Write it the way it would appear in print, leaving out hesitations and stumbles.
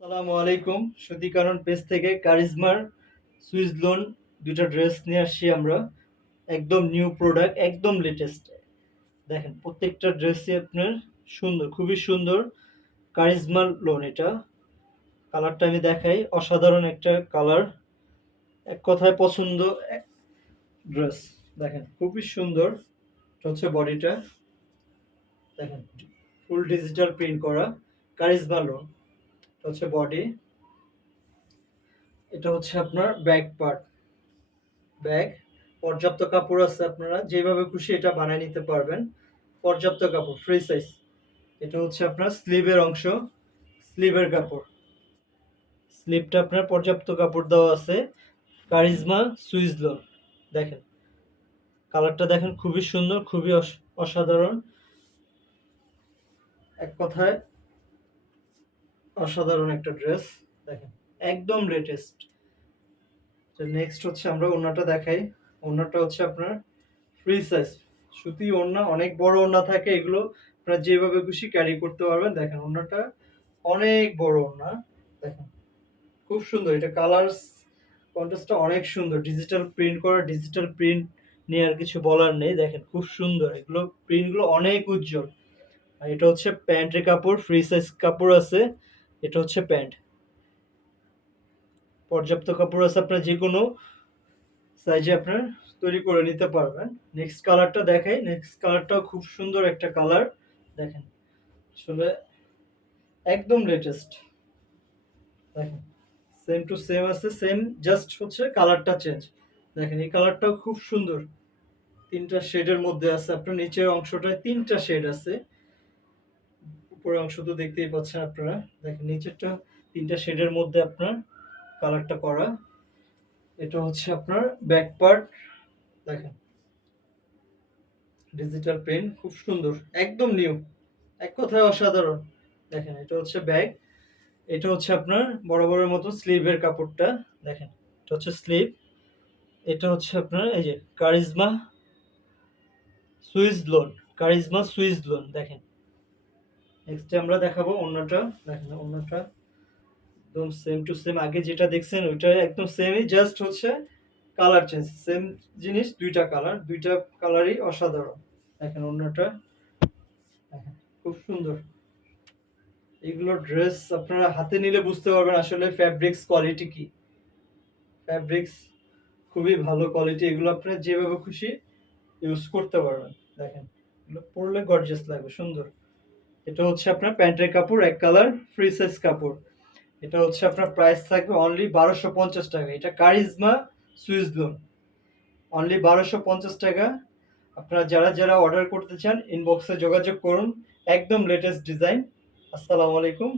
আসসালামু আলাইকুম। সুতিকানন পেজ থেকে কারিজমার সুইস লোন ২টা ড্রেস নিয়ে আসছি আমরা। একদম নিউ প্রোডাক্ট, একদম লেটেস্ট। দেখেন প্রত্যেকটা ড্রেসই আপনার সুন্দর, খুবই সুন্দর। কারিজমার লোন এটা। কালারটা আমি দেখাই, অসাধারণ একটা কালার। এক কথায় পছন্দ ড্রেস। দেখেন খুবই সুন্দর। এটা হচ্ছে বডিটা। দেখেন ফুল ডিজিটাল প্রিন্ট করা কারিজমা লোন। এটা হচ্ছে বডি। এটা হচ্ছে আপনার ব্যাক পার্ট। ব্যাগ পর্যাপ্ত কাপড় আছে, আপনারা যেভাবে খুশি এটা বানিয়ে নিতে পারবেন। পর্যাপ্ত কাপড়, ফ্রি সাইজ। এটা হচ্ছে আপনার স্লিভের অংশ, স্লিভের কাপড়। স্লিভটা আপনার পর্যাপ্ত কাপড় দেওয়া আছে। Charisma Swiss loan. দেখেন কালারটা দেখেন, খুবই সুন্দর, খুবই অসাধারণ। এক কথায় অসাধারণ একটা ড্রেস। দেখেন একদম লেটেস্ট। নেক্সট হচ্ছে আমরা ওড়নাটা দেখাই। ওড়নাটা হচ্ছে আপনার ফ্রি সাইজ সুতি ওড়না, অনেক বড় ওড়না থাকে, এগুলো আপনারা যেভাবে খুশি ক্যারি করতে পারবেন। দেখেন ওড়নাটা অনেক বড় ওড়না। দেখেন খুব সুন্দর, এটা কালার কন্ট্রাস্টটা অনেক সুন্দর। ডিজিটাল প্রিন্ট করা, ডিজিটাল প্রিন্ট নিয়ে আর কিছু বলার নেই। দেখেন খুব সুন্দর, এগুলো প্রিন্টগুলো অনেক উজ্জ্বল। আর এটা হচ্ছে প্যান্টের কাপড়, ফ্রি সাইজ কাপড় আছে। এটা হচ্ছে প্যান্ট, পর্যাপ্ত কাপড় আছে, আপনার যে কোনো সাইজে আপনার তৈরি করে নিতে পারবেন। নেক্সট কালারটা দেখাই। নেক্সট কালারটাও খুব সুন্দর একটা কালার। দেখেন আসলে একদম লেটেস্ট। দেখেন সেম টু সেম আছে, সেম জাস্ট হচ্ছে কালারটা চেঞ্জ। দেখেন এই কালারটাও খুব সুন্দর। তিনটা শেডের মধ্যে আছে, আপনার নিচের অংশটায় তিনটা শেড আছে। উপরের অংশ তো দেখতেই পাচ্ছেন আপনারা। দেখেন নিচেরটা তিনটা শেডের মধ্যে আপনার কালারটা করা। এটা হচ্ছে আপনার ব্যাক পার্ট। দেখেন ডিজিটাল প্রিন্ট, খুব সুন্দর, একদম নিউ, এক কথায় অসাধারণ। দেখেন এটা হচ্ছে ব্যাগ। এটা হচ্ছে আপনার বরাবরের মতো স্লিভের কাপড়টা। দেখেন এটা হচ্ছে স্লিভ। এটা হচ্ছে আপনার এই যে charisma Swiss loan, charisma Swiss loan. দেখেন নেক্সট আমরা দেখাবো ওড়নাটা। দেখেন ওড়নাটা একদম সেম টু সেম, আগে যেটা দেখছেন ওইটা একদম সেমই, জাস্ট হচ্ছে কালার চেঞ্জ। সেম জিনিস, দুইটা কালার, দুইটা কালারই অসাধারণ। দেখেন ওড়নাটা দেখেন খুব সুন্দর। এগুলো ড্রেস আপনারা হাতে নিলে বুঝতে পারবেন আসলে ফ্যাব্রিক্স কোয়ালিটি কি। ফ্যাব্রিক্স খুবই ভালো কোয়ালিটি, এগুলো আপনারা যেভাবে খুশি ইউজ করতে পারবেন। দেখেন এগুলো পরলে গর্জিয়াস লাগবে, সুন্দর। এটা হচ্ছে আপনার প্যান্টের কাপড়, এক কালার, ফ্রি সাইজ কাপড়। এটা হচ্ছে আপনার প্রাইস থাকবে অনলি 1250 টাকা। এটা কারিজমা সুইস লোন, অনলি 1250 টাকা। আপনারা যারা যারা অর্ডার করতে চান ইনবক্সে যোগাযোগ করুন। একদম লেটেস্ট ডিজাইন। আসসালামু আলাইকুম।